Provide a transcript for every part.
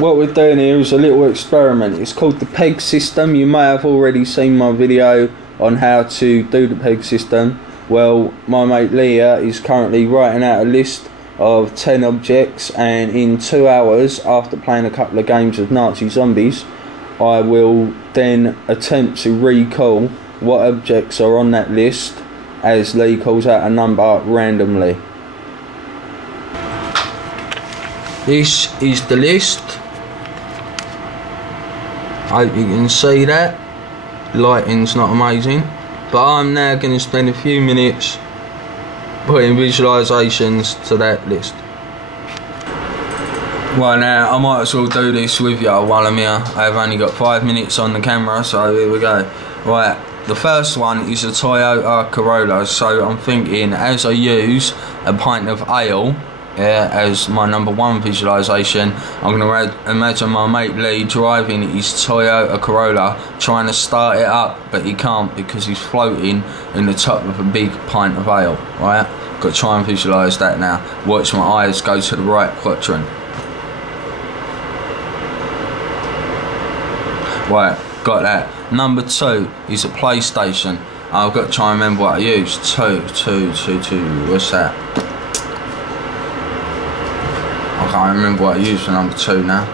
what we're doing here is a little experiment. It's called the peg system. You may have already seen my video on how to do the peg system. Well, my mate Leah is currently writing out a list of 10 objects, and in 2 hours after playing a couple of games of Nazi Zombies, I will then attempt to recall what objects are on that list as Lee calls out a number randomly. This is the list. Hope you can see that. Lighting's not amazing, but I'm now going to spend a few minutes putting visualisations to that list. Right, now I might as well do this with you while I'm here. I've only got 5 minutes on the camera, so here we go. Right, the first one is a Toyota Corolla, so I'm thinking as I use a pint of ale as my number one visualisation, I'm going to imagine my mate Lee driving his Toyota Corolla, trying to start it up, but he can't because he's floating in the top of a big pint of ale. Right, got to try and visualise that now. Watch my eyes go to the right quadrant. Right, got that. Number 2 is a PlayStation. I've got to try and remember what I used. Two. What's that? I can't remember what I used for number 2 now.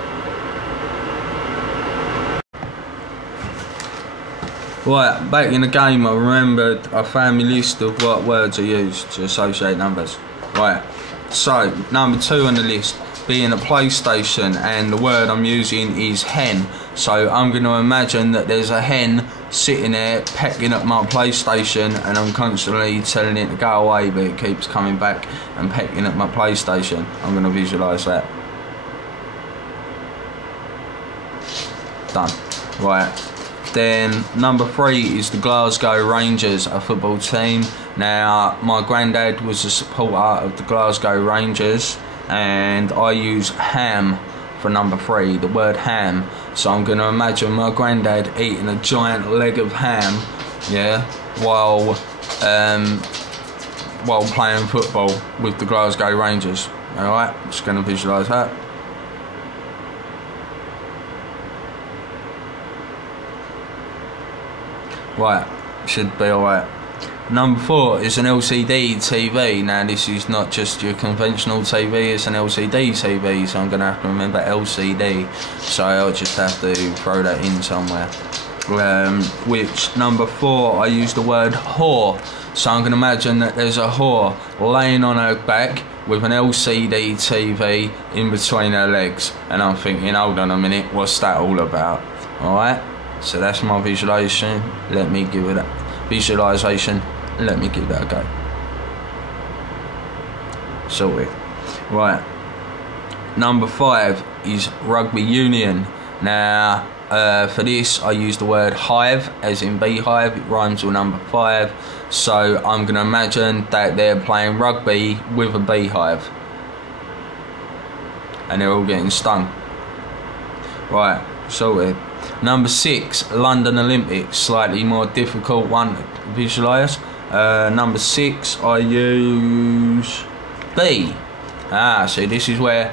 Right, back in the game I remembered, I found my list of what words I used to associate numbers. Right, so number 2 on the list being a PlayStation, and the word I'm using is hen. So I'm going to imagine that there's a hen sitting there pecking at my PlayStation, and I'm constantly telling it to go away, but it keeps coming back and pecking at my PlayStation. I'm going to visualise that. Done. Right. Then number 3 is the Glasgow Rangers, a football team. Now my granddad was a supporter of the Glasgow Rangers, and I use ham for number 3, the word ham. So I'm going to imagine my granddad eating a giant leg of ham, yeah, while playing football with the Glasgow Rangers. Alright, just going to visualise that. Right, should be alright. Number 4 is an LCD TV. Now this is not just your conventional TV, it's an LCD TV, so I'm going to have to remember LCD, so I'll just have to throw that in somewhere. Which, number 4, I use the word whore, so I'm going to imagine that there's a whore laying on her back with an LCD TV in between her legs, and I'm thinking, hold on a minute, what's that all about? Alright, so that's my visualisation. Let me give it a visualisation. Let me give that a go. Sorted. Right. Number 5 is rugby union. Now, for this, I use the word hive, as in beehive. It rhymes with number 5. So I'm going to imagine that they're playing rugby with a beehive, and they're all getting stung. Right. Sorted. Number 6, London Olympics. Slightly more difficult one to visualise. Number 6, I use bee. See, this is where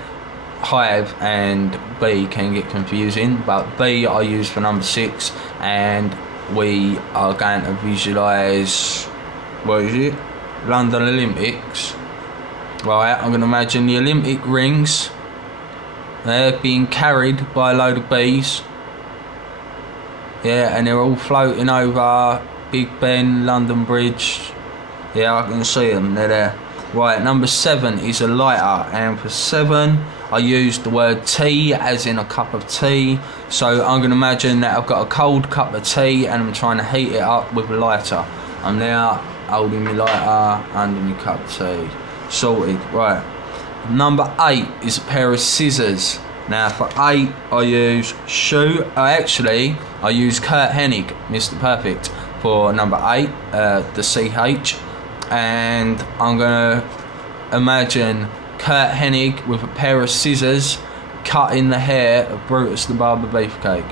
hive and bee can get confusing, but bee I use for number 6, and we are going to visualise, what is it? London Olympics. Right, I'm going to imagine the Olympic rings. They're being carried by a load of bees. Yeah, and they're all floating over Big Ben, London Bridge. Yeah, I can see them, they're there. Right, number 7 is a lighter, and for 7 I use the word tea, as in a cup of tea. So I'm going to imagine that I've got a cold cup of tea and I'm trying to heat it up with a lighter. I'm now holding my lighter under my cup of tea. Sorted. Right, number 8 is a pair of scissors. Now for 8 I use shoe. I use Kurt Hennig, Mr. Perfect, for number 8, the CH, and I'm going to imagine Kurt Hennig with a pair of scissors cutting the hair of Brutus the Barber Beefcake,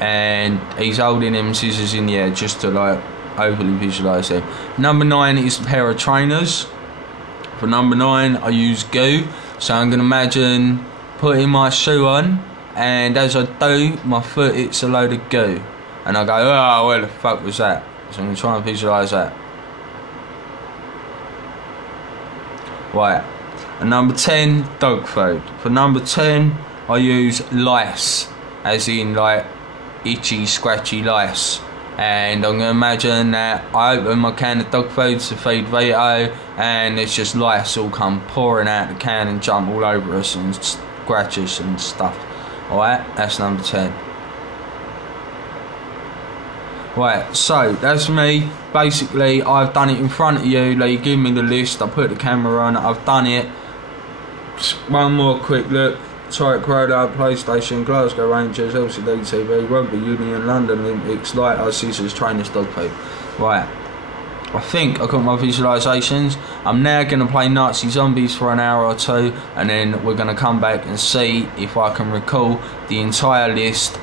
and he's holding them scissors in the air just to like overly visualise them. Number 9 is a pair of trainers. For number 9 I use goo. So I'm going to imagine putting my shoe on, and as I do, my foot hits a load of goo. And I go, oh, where the fuck was that? So I'm going to try and visualise that. Right. And number 10, dog food. For number 10, I use lice, as in like itchy, scratchy lice. And I'm going to imagine that I open my can of dog food to feed Vito, and it's just lice all come pouring out the can and jump all over us and scratch us and stuff. Alright, that's number 10. Right, so that's me. Basically, I've done it in front of you. Like, you give me the list, I put the camera on, I've done it. Just one more quick look. Tyre Crowder, PlayStation, Glasgow Rangers, LCD TV, Rugby Union, London Olympics, Lighter, Scissors, Trainers, Dog Food. Right, I think I got my visualisations. I'm now going to play Nazi Zombies for an hour or two, and then we're going to come back and see if I can recall the entire list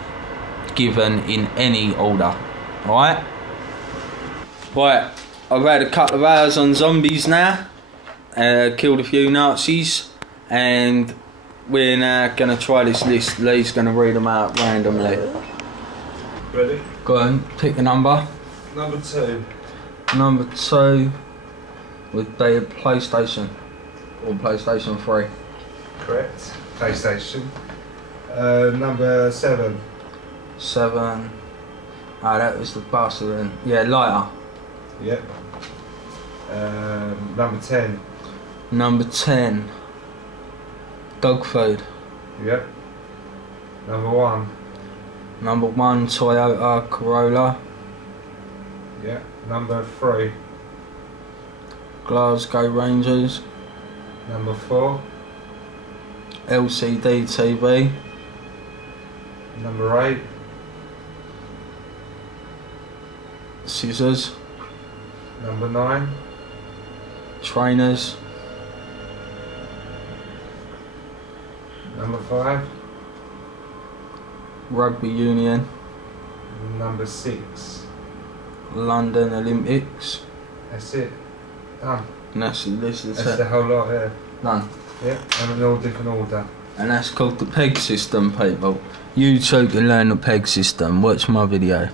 given in any order. Alright? Right, I've had a couple of hours on zombies now, killed a few Nazis, and we're now going to try this list. Lee's going to read them out randomly. Ready? Go on, pick a number. Number 2. Number 2 would be a PlayStation, or PlayStation 3. Correct. PlayStation. Number 7. 7. Ah, that was the bastard then. Yeah, Lighter. Yep. Number 10. Number 10. Dog Food. Yep. Number 1. Number 1, Toyota Corolla. Yep. Number 3. Glasgow Rangers. Number 4. LCD TV. Number 8. Scissors. Number 9. Trainers. Number 5. Rugby Union. Number 6. London Olympics. That's it. Done. And that's the list of That's the whole lot here. Done. Yep. And in all different order. And that's called the peg system, people. You too can learn the peg system. Watch my video.